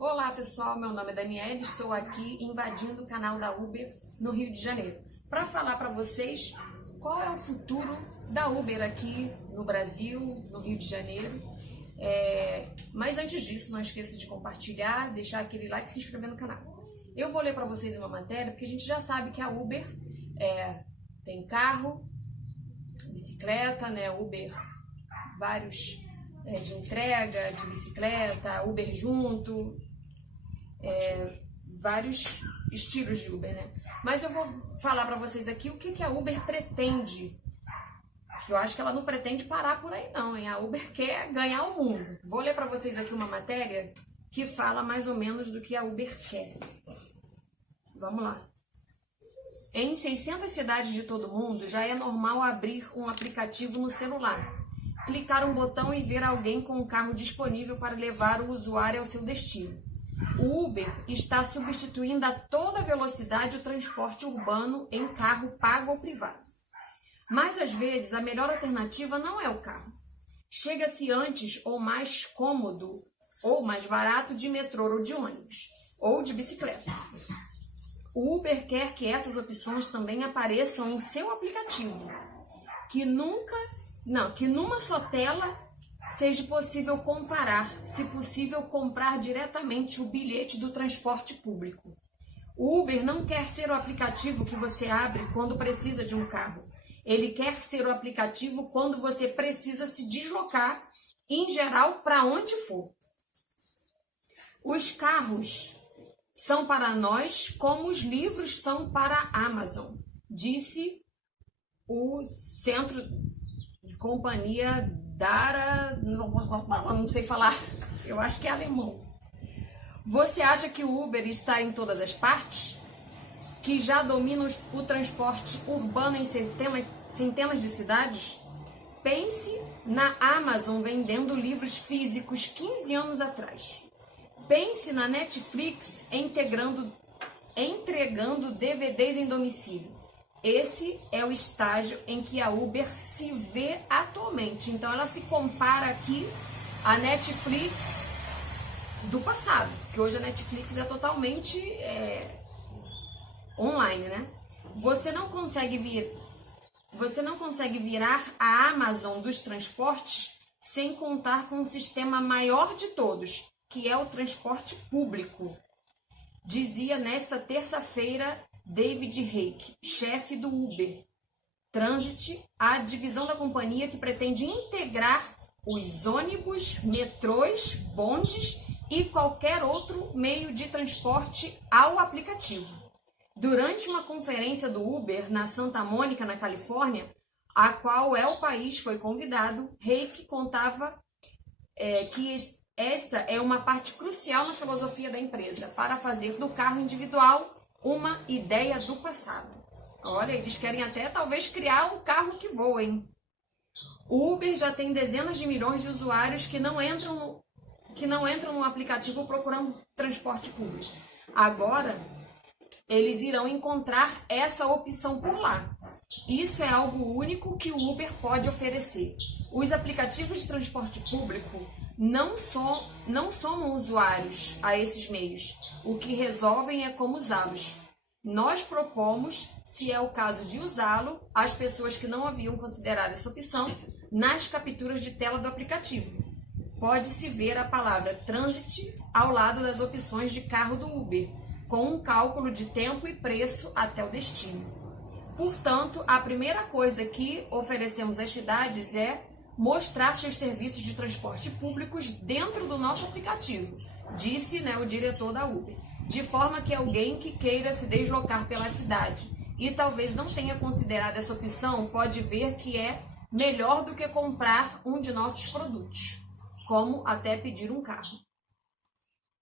Olá pessoal, meu nome é Daniela, estou aqui invadindo o canal da Uber no Rio de Janeiro para falar para vocês qual é o futuro da Uber aqui no Brasil, no Rio de Janeiro. Mas antes disso, não esqueça de compartilhar, deixar aquele like e se inscrever no canal. Eu vou ler para vocês uma matéria porque a gente já sabe que a Uber tem carro, bicicleta, né? Uber, vários de entrega, de bicicleta, Uber junto, vários estilos de Uber, né? Mas eu vou falar para vocês aqui o que a Uber pretende. Que eu acho que ela não pretende parar por aí não, hein? A Uber quer ganhar o mundo. Vou ler para vocês aqui uma matéria que fala mais ou menos do que a Uber quer. Vamos lá. Em 600 cidades de todo mundo, já é normal abrir um aplicativo no celular, clicar um botão e ver alguém com um carro disponível para levar o usuário ao seu destino. O Uber está substituindo a toda velocidade o transporte urbano em carro pago ou privado. Mas às vezes a melhor alternativa não é o carro. Chega-se antes ou mais cômodo ou mais barato de metrô ou de ônibus, ou de bicicleta. O Uber quer que essas opções também apareçam em seu aplicativo, que numa só tela seja possível comparar, se possível comprar diretamente o bilhete do transporte público. O Uber não quer ser o aplicativo que você abre quando precisa de um carro. Ele quer ser o aplicativo quando você precisa se deslocar, em geral, para onde for. Os carros são para nós como os livros são para a Amazon, disse o centro de companhia Dara, não sei falar, eu acho que é alemão. Você acha que o Uber está em todas as partes? Que já domina o transporte urbano em centenas de cidades? Pense na Amazon vendendo livros físicos 15 anos atrás. Pense na Netflix entregando DVDs em domicílio. Esse é o estágio em que a Uber se vê atualmente. Então ela se compara aqui à Netflix do passado, que hoje a Netflix é totalmente online, né? Você não consegue virar a Amazon dos transportes sem contar com o sistema maior de todos, que é o transporte público, dizia nesta terça-feira David Hake, chefe do Uber Transit, a divisão da companhia que pretende integrar os ônibus, metrôs, bondes e qualquer outro meio de transporte ao aplicativo. Durante uma conferência do Uber na Santa Mônica, na Califórnia, a qual o país foi convidado, Hake contava que esta é uma parte crucial na filosofia da empresa, para fazer do carro individual uma ideia do passado. Olha, eles querem até talvez criar um carro que voa, hein? O Uber já tem dezenas de milhões de usuários que não entram no aplicativo procurando transporte público. Agora, eles irão encontrar essa opção por lá. Isso é algo único que o Uber pode oferecer. Os aplicativos de transporte público não somam usuários a esses meios. O que resolvem é como usá-los. Nós propomos, se é o caso de usá-lo, às pessoas que não haviam considerado essa opção, nas capturas de tela do aplicativo. Pode-se ver a palavra Transit ao lado das opções de carro do Uber, com um cálculo de tempo e preço até o destino. Portanto, a primeira coisa que oferecemos às cidades é mostrar seus serviços de transporte públicos dentro do nosso aplicativo, disse o diretor da Uber, de forma que alguém que queira se deslocar pela cidade e talvez não tenha considerado essa opção pode ver que é melhor do que comprar um de nossos produtos, como até pedir um carro.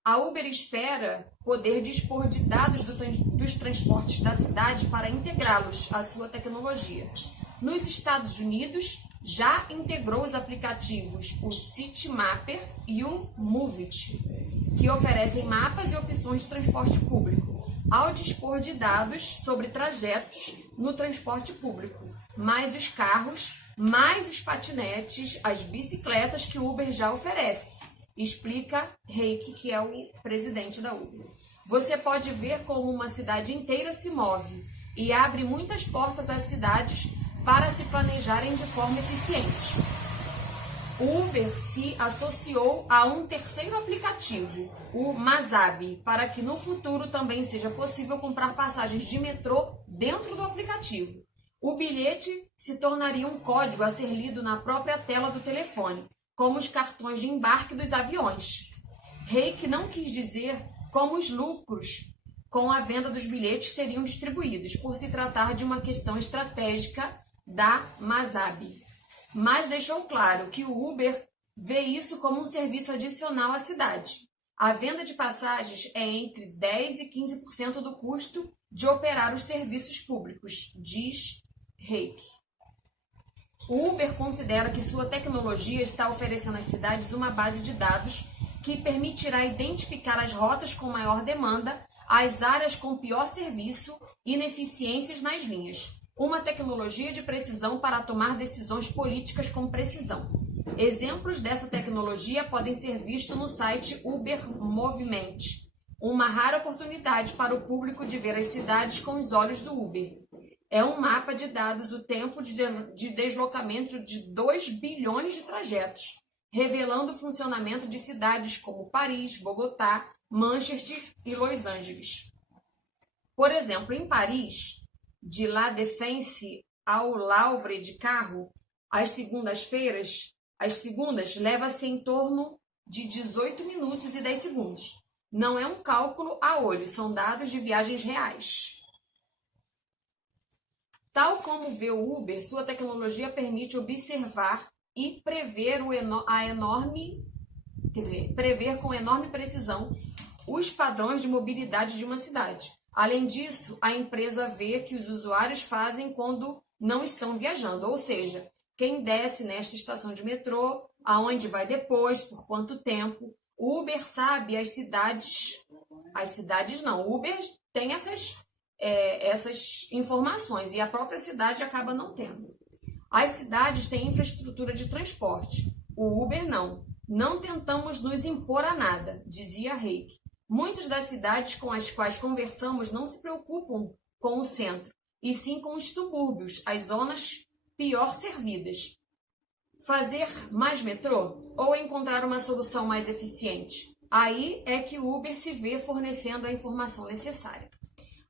A Uber espera poder dispor de dados dos transportes da cidade para integrá-los à sua tecnologia. Nos Estados Unidos, já integrou os aplicativos o Citymapper e o Moovit, que oferecem mapas e opções de transporte público, ao dispor de dados sobre trajetos no transporte público, mais os carros, mais os patinetes, as bicicletas que o Uber já oferece. explica Reik, que é o presidente da Uber. Você pode ver como uma cidade inteira se move e abre muitas portas às cidades para se planejarem de forma eficiente. O Uber se associou a um terceiro aplicativo, o Mazabi, para que no futuro também seja possível comprar passagens de metrô dentro do aplicativo. O bilhete se tornaria um código a ser lido na própria tela do telefone, como os cartões de embarque dos aviões. Reik não quis dizer como os lucros com a venda dos bilhetes seriam distribuídos, por se tratar de uma questão estratégica da Mazabi. Mas deixou claro que o Uber vê isso como um serviço adicional à cidade. A venda de passagens é entre 10% e 15% do custo de operar os serviços públicos, diz Reik. O Uber considera que sua tecnologia está oferecendo às cidades uma base de dados que permitirá identificar as rotas com maior demanda, as áreas com pior serviço e ineficiências nas linhas. Uma tecnologia de precisão para tomar decisões políticas com precisão. Exemplos dessa tecnologia podem ser vistos no site Uber Movement, uma rara oportunidade para o público de ver as cidades com os olhos do Uber. É um mapa de dados o tempo de deslocamento de 2 bilhões de trajetos, revelando o funcionamento de cidades como Paris, Bogotá, Manchester e Los Angeles. Por exemplo, em Paris, de La Défense ao Louvre de carro, às segundas leva-se em torno de 18 minutos e 10 segundos. Não é um cálculo a olho, são dados de viagens reais. Tal como vê o Uber, sua tecnologia permite observar e prever com enorme precisão os padrões de mobilidade de uma cidade. Além disso, a empresa vê que os usuários fazem quando não estão viajando, ou seja, quem desce nesta estação de metrô, aonde vai depois, por quanto tempo. O Uber sabe o Uber tem essas informações e a própria cidade acaba não tendo. As cidades têm infraestrutura de transporte, o Uber não. Não tentamos nos impor a nada, dizia Reik. Muitas das cidades com as quais conversamos não se preocupam com o centro, e sim com os subúrbios, as zonas pior servidas. Fazer mais metrô ou encontrar uma solução mais eficiente? Aí é que o Uber se vê fornecendo a informação necessária.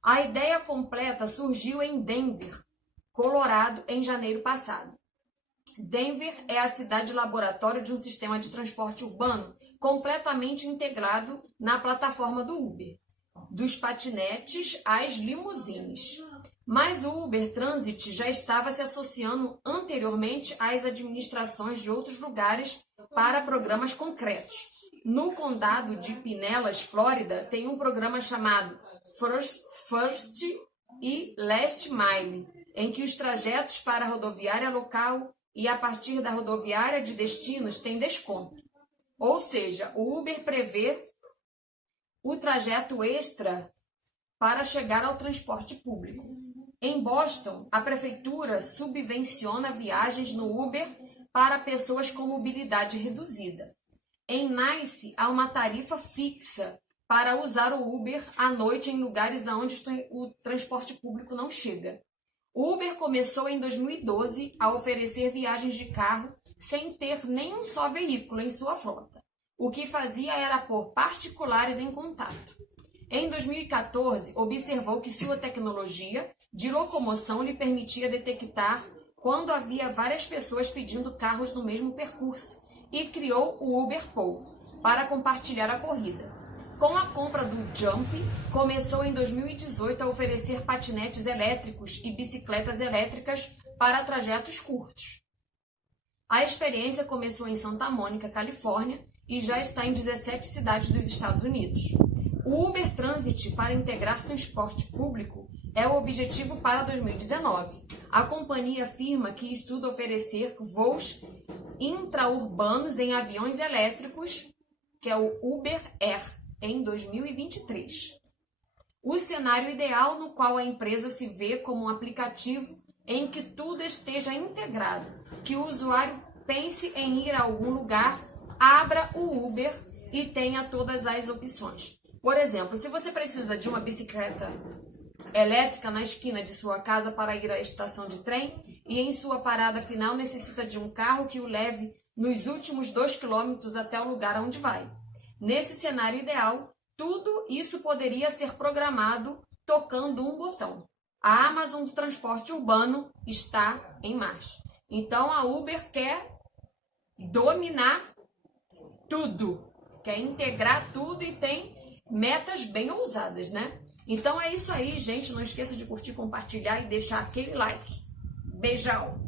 A ideia completa surgiu em Denver, Colorado, em janeiro passado. Denver é a cidade laboratório de um sistema de transporte urbano completamente integrado na plataforma do Uber, dos patinetes às limusines. Mas o Uber Transit já estava se associando anteriormente às administrações de outros lugares para programas concretos. No condado de Pinellas, Flórida, tem um programa chamado First e Last Mile, em que os trajetos para a rodoviária local e a partir da rodoviária de destinos têm desconto. Ou seja, o Uber prevê o trajeto extra para chegar ao transporte público. Em Boston, a prefeitura subvenciona viagens no Uber para pessoas com mobilidade reduzida. Em Nice, há uma tarifa fixa para usar o Uber à noite em lugares onde o transporte público não chega. O Uber começou em 2012 a oferecer viagens de carro sem ter nenhum só veículo em sua frota. O que fazia era pôr particulares em contato. Em 2014, observou que sua tecnologia de locomoção lhe permitia detectar quando havia várias pessoas pedindo carros no mesmo percurso e criou o Uber Pool para compartilhar a corrida. Com a compra do Jump, começou em 2018 a oferecer patinetes elétricos e bicicletas elétricas para trajetos curtos. A experiência começou em Santa Mônica, Califórnia, e já está em 17 cidades dos Estados Unidos. O Uber Transit para integrar transporte público é o objetivo para 2019. A companhia afirma que estuda oferecer voos intraurbanos em aviões elétricos, que é o Uber Air, em 2023. O cenário ideal no qual a empresa se vê como um aplicativo em que tudo esteja integrado, que o usuário pense em ir a algum lugar, abra o Uber e tenha todas as opções. Por exemplo, se você precisa de uma bicicleta elétrica na esquina de sua casa para ir à estação de trem e em sua parada final necessita de um carro que o leve nos últimos 2 quilômetros até o lugar onde vai. Nesse cenário ideal, tudo isso poderia ser programado tocando um botão. A Amazon do transporte urbano está em marcha. Então a Uber quer dominar tudo, quer integrar tudo e tem metas bem ousadas, né? Então é isso aí, gente. Não esqueça de curtir, compartilhar e deixar aquele like. Beijão!